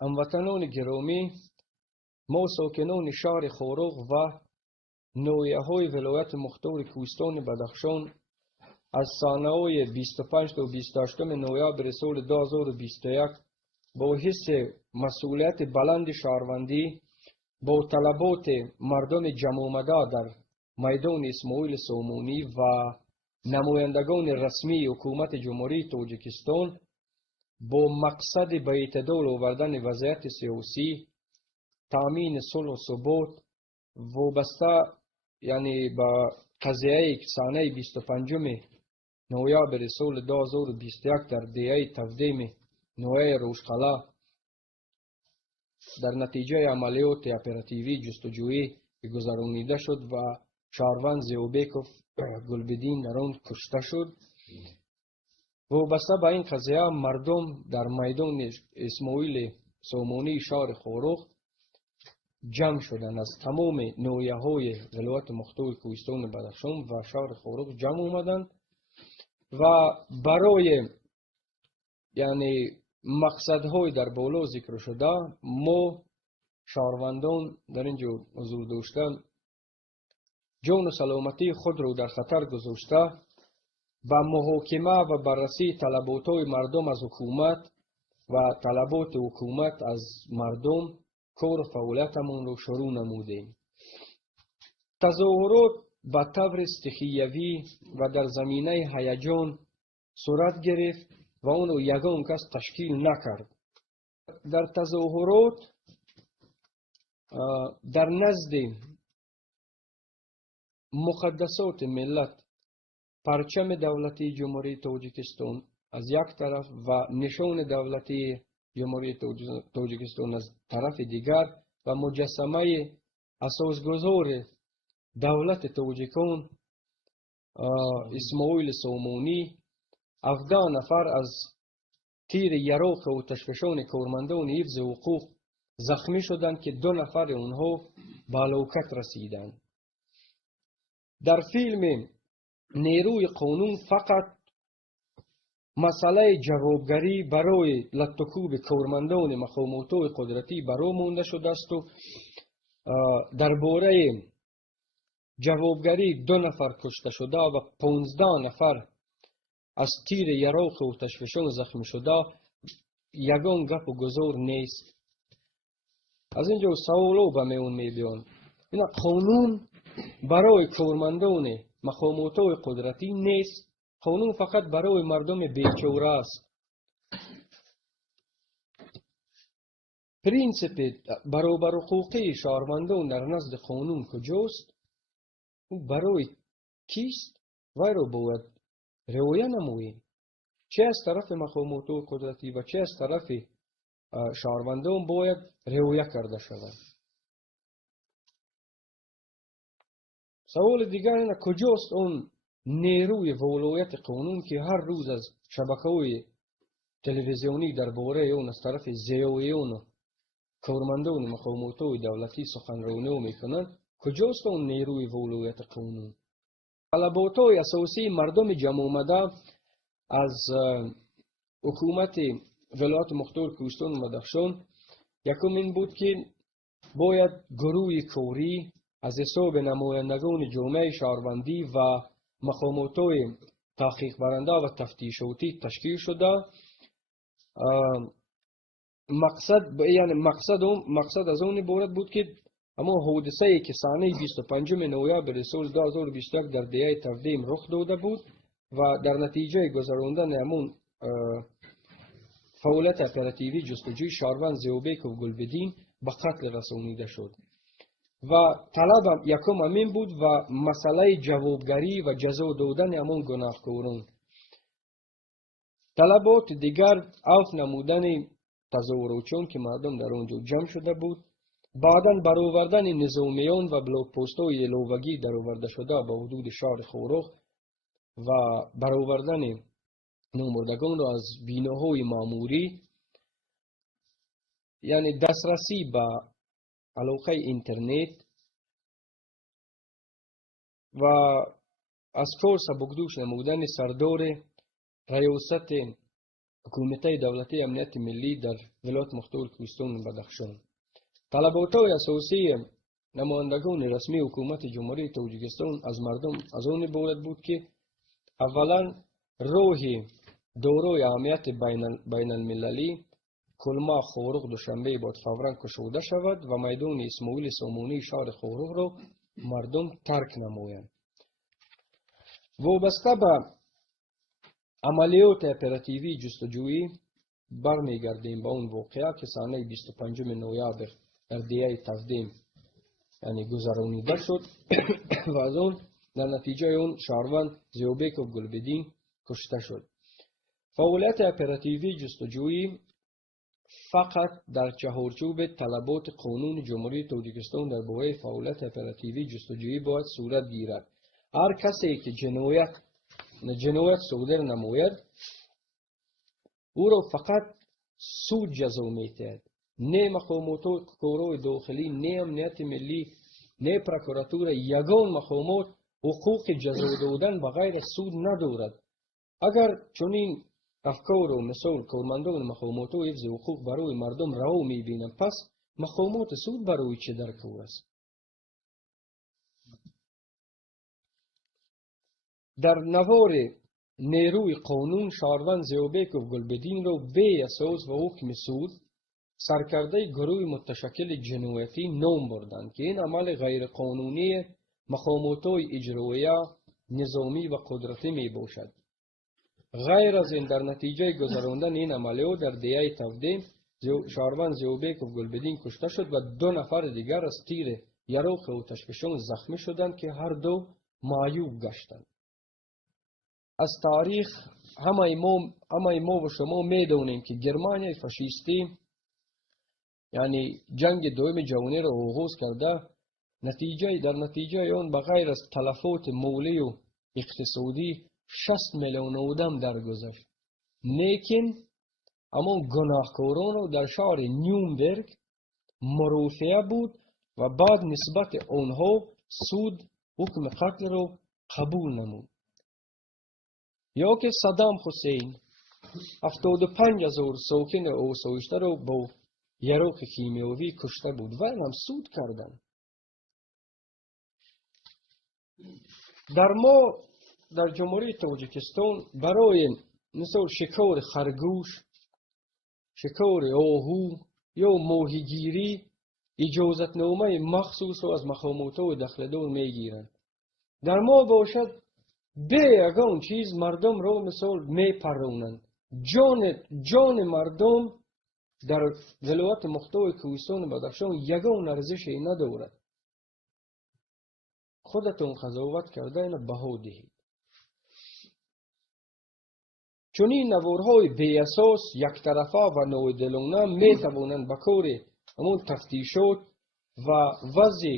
هموطنان گرامی، ما ساکنان شهر خارق و نویه‌های ولایت مختار کوهستان بدخشان از سالهای 25 تا 28 نوامبر سال 2021 با حس مسئولیت بلند شهروندی با طلبات مردم جمع آمده در میدان اسماعیل سامونی و نمایندگان رسمی حکومت جمهوری تاجیکستان با مقصد به اعتدال آوردن وضعیت سیاسی، تامین صلح و ثبات وابسته یعنی به قضیه سانه 25 نوامبر سال 2021 در دیه تفدیم نوع روشقلا در نتیجه عملیات اپراتیوی جستجویی گذرانیده شد و شهروند زیوبیکوف گلبدین در آن کشته شد. وابسته به این قضیه مردم در میدان اسماعیل سامونی شهر خارق جمع شدند. از تمام نویه‌های ولایت مختار کوهستان بدخشان و شهر خارق جمع آمدند و برای یعنی مقصدهای در بالا ذکر شده ما شهروندان در اینجا حضور داشتن جان و سلامتی خود را در خطر گذاشته به محاکمه و بررسی طلبات‌های مردم از حکومت و طلبات حکومت از مردم کار و فعالیتمان را شروع نمودیم. تظاهرات به طور استخیوی و در زمینه هیجان صورت گرفت و آن را یگان کس تشکیل نکرد. در تظاهرات در نزد مقدسات ملت پرچم دولتی جمهوری تاجیکستان از یک طرف و نشان دولتی جمهوری تاجیکستان از طرف دیگر و مجسمه اساسگذار دولت تاجیکان اسماعیل سامونی 17 نفر از تیر یراق و آتشفشان کارمندان حفظ حقوق زخمی شدند که 2 نفر آنها به هلاکت رسیدند. در فیلم نیروی قانون فقط مسئله جوابگری برای لطکوب کارمندان مقامات قدرتی برا مانده شده است و درباره جوابگری 2 نفر کشته شده و 15 نفر از تیر یراق و آتشفشان زخمی شده یگان گپ و گذار نیست. از اینجا سوالو به میون میبیان این قانون برای کارمندان مقامات قدرتی نیست، قانون فقط برای مردم بیچاره است. پرینسیپ برابر حقوقی شهروندان در نزد قانون کجاست؟ او برای کیست؟ وی را باید رعایت نماییم، چه از طرف مقامات قدرتی و چه از طرف شهروندان باید رعایت کرده شود. سوال دیگر اینه کجاست اون نیروی ولایت قانون که هر روز از شبکه‌های تلویزیونی درباره اون از طرف زیاییان و کارمندان مقامات دولتی سخنرانی میکنند؟ کجاست اون نیروی ولایت قانون؟ طلبات‌های اساسی مردم جمع آمده از حکومت ولایت مختار کوهستان بدخشان یکم این بود که باید گروه کاری از حساب نمایندگان جامعه شهروندی و مقامات تحقیق برنده و تفتیشاتی تشکیل شده. مقصد از اون عبارت بود که اما حادثه ای که سانه 25 نوامبر سال 2021 در دیه تفدیم رخ داده بود و در نتیجه گذراندن همون فعالیت اپراتیوی جستجوی شهروند زیوبیکوف گلبدین به قتل رسانیده شد و طلب یکم همین بود و مسئله جوابگری و جزا دادن همون گناهکاران. طلبات دیگر عفو نمودن تظاهراتچیان که مردم در آنجا جمع شده بود، بعداً برآوردن نظامیان و بلاک پست‌های لوگی درآورده شده به حدود شهر خارق و برآوردن نامردگان را از بیناهای ماموری، یعنی دسترسی به علاقه اینترنت و از کار سبکدوش نمودن سردار ریاست کمیته دولتی امنیت ملی در ولایت مختار کوهستان بدخشان. طلبات‌های اساسی نمایندگان رسمی حکومت جمهوری تاجیکستان از مردم از آن عبارت بود که اولا راه دارای اهمیت بین المللی کلما خورق دوشنبه باید فوراً گشوده شود و میدان اسماعیل سامانی شهر خورق را مردم ترک نمایند. وابسته به عملیات اپراتیوی جستجویی برمیگردیم به اون واقعه که سانه 25 نویابر در دیه تفدیم یعنی گذرانیده شد و از اون در نتیجه اون شهروند زیوبیکوف گلبدین کشته شد. فعالیت اپراتیوی جستجویی فقط در چهارچوب طلبات قانون جمهوری تاجیکستان در باره فعالیت اپراتیوی جستجویی باید صورت گیرد. هر کسی که جنایت صادر نماید او را فقط سود جزا می‌دهد. نه مقامات کارای داخلی، نه امنیت ملی، نه پروکراتور، یگان مقامات حقوق جزا دادن بغیر سود ندارد. اگر چنین افکار و مثال کارمندان مقامات و حفظ حقوق برای مردم روا می‌بینند، پس مقامات سود برای چه در کار است؟ در نوار نیروی قانون شهروند زیوبیکوف گلبدین را به اساس و حکم سود سرکرده گروه متشکل جنایتی نام بردند که این عمل غیر قانونی مقامات اجرایی، نظامی و قدرتی می باشد. غیر از این در نتیجه گذراندن این عملیات در دیه تفدیم شهروند زیوبیکوف گلبدین کشته شد و 2 نفر دیگر از تیر یراق آتشفشان زخمی شدند که هر دو معیوب گشتند. از تاریخ همه ما و شما میدونیم که گرمانیای فاشیستی یعنی جنگ دوم جهانی را آغاز کرده، در نتیجه آن بغیر از تلفات مالی و اقتصادی 60 میلیون آدم درگذشت. لیکن اما گناهکاران در شهر نیومبرگ مرافعه بود و بعد نسبت آنها سود حکم قتل را قبول نمود. یا که صدام حسین 75,000 ساکن آسایشته را با یراق کیمیاوی کشته بود و هم سود کردند. در جمهوری تاجیکستان برای مثال شکار خرگوش، شکار آهو یا ماهیگیری اجازتنامه مخصوص از مقامات دخلدار میگیرند. در ما باشد به یگان چیز مردم را مثال میپرونند. جان مردم در ولایت مختار کوهستان بدخشان یگان ارزشی ندارد. خودتون قضاوت کرده اینو بها دهید. چون این نوارهای بی اساس، یک طرفه و ناعادلانه میتوانند به کار همون تفتیشات و وضع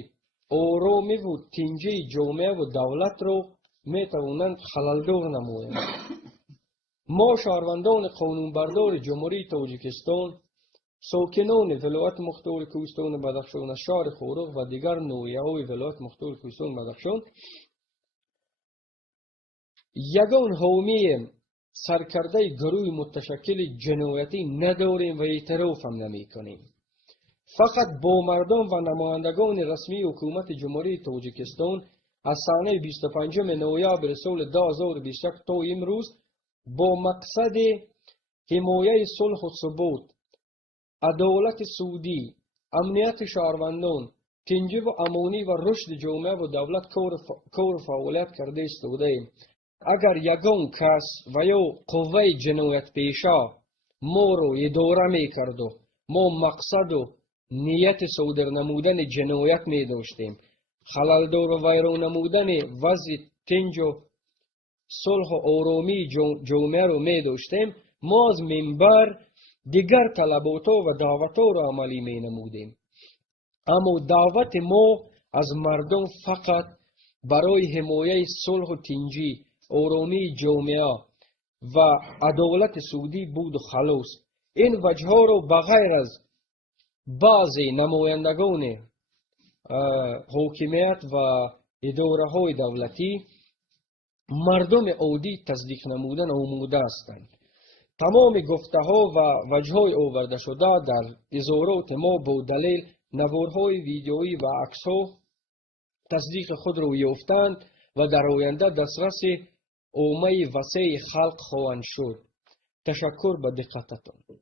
آرامی و تنجی جامعه و دولت را میتوانند خللدار نمایند. ما شهروندان قانونبردار جمهوری تاجیکستان، ساکنان ولایت مختار کوهستان بدخشان، شهر خورق و دیگر نوعیه‌های ولایت مختار کوهستان بدخشان یگان حامی سرکرده گروه متشکل جنایتی نداریم و اعتراف هم نمی کنیم. فقط با مردم و نمایندگان رسمی حکومت جمهوری تاجیکستان از سانه 25 نویابر سال 2021 تا امروز با مقصد حمایه صلح و ثبات، عدالت سودی، امنیت شهروندان، تنجی و امانی و رشد جامعه و دولت کار فعالیت کرده استوده‌ایم. اگر یگان کس و یا قوه جنایت پیشه ما رو اداره می کرد و ما مقصد و نیت صادر نمودن جنایت می داشتیم، خللدار و ویران نمودن وضع تنج و صلح و آرامی جامعه رو می داشتیم، ما از منبر دیگر طلبات و دعوت رو عملی می نمودیم. اما دعوت ما از مردم فقط برای حمایه صلح و تنجی، آرامی جامعه و عدالت سودی بود و خلاص. این وجه ها رو بغیر از بعضی نمایندگان حاکمیت و اداره های دولتی مردم عادی تصدیق نمودن آموده هستند. تمام گفته ها و وجه های آورده شده در اظهارات ما با دلیل نوارهای ویدیویی و عکس ها تصدیق خود را یافتند و در آینده دسترس عامه وسیع خلق خواهند شد. تشکر به دقتتان.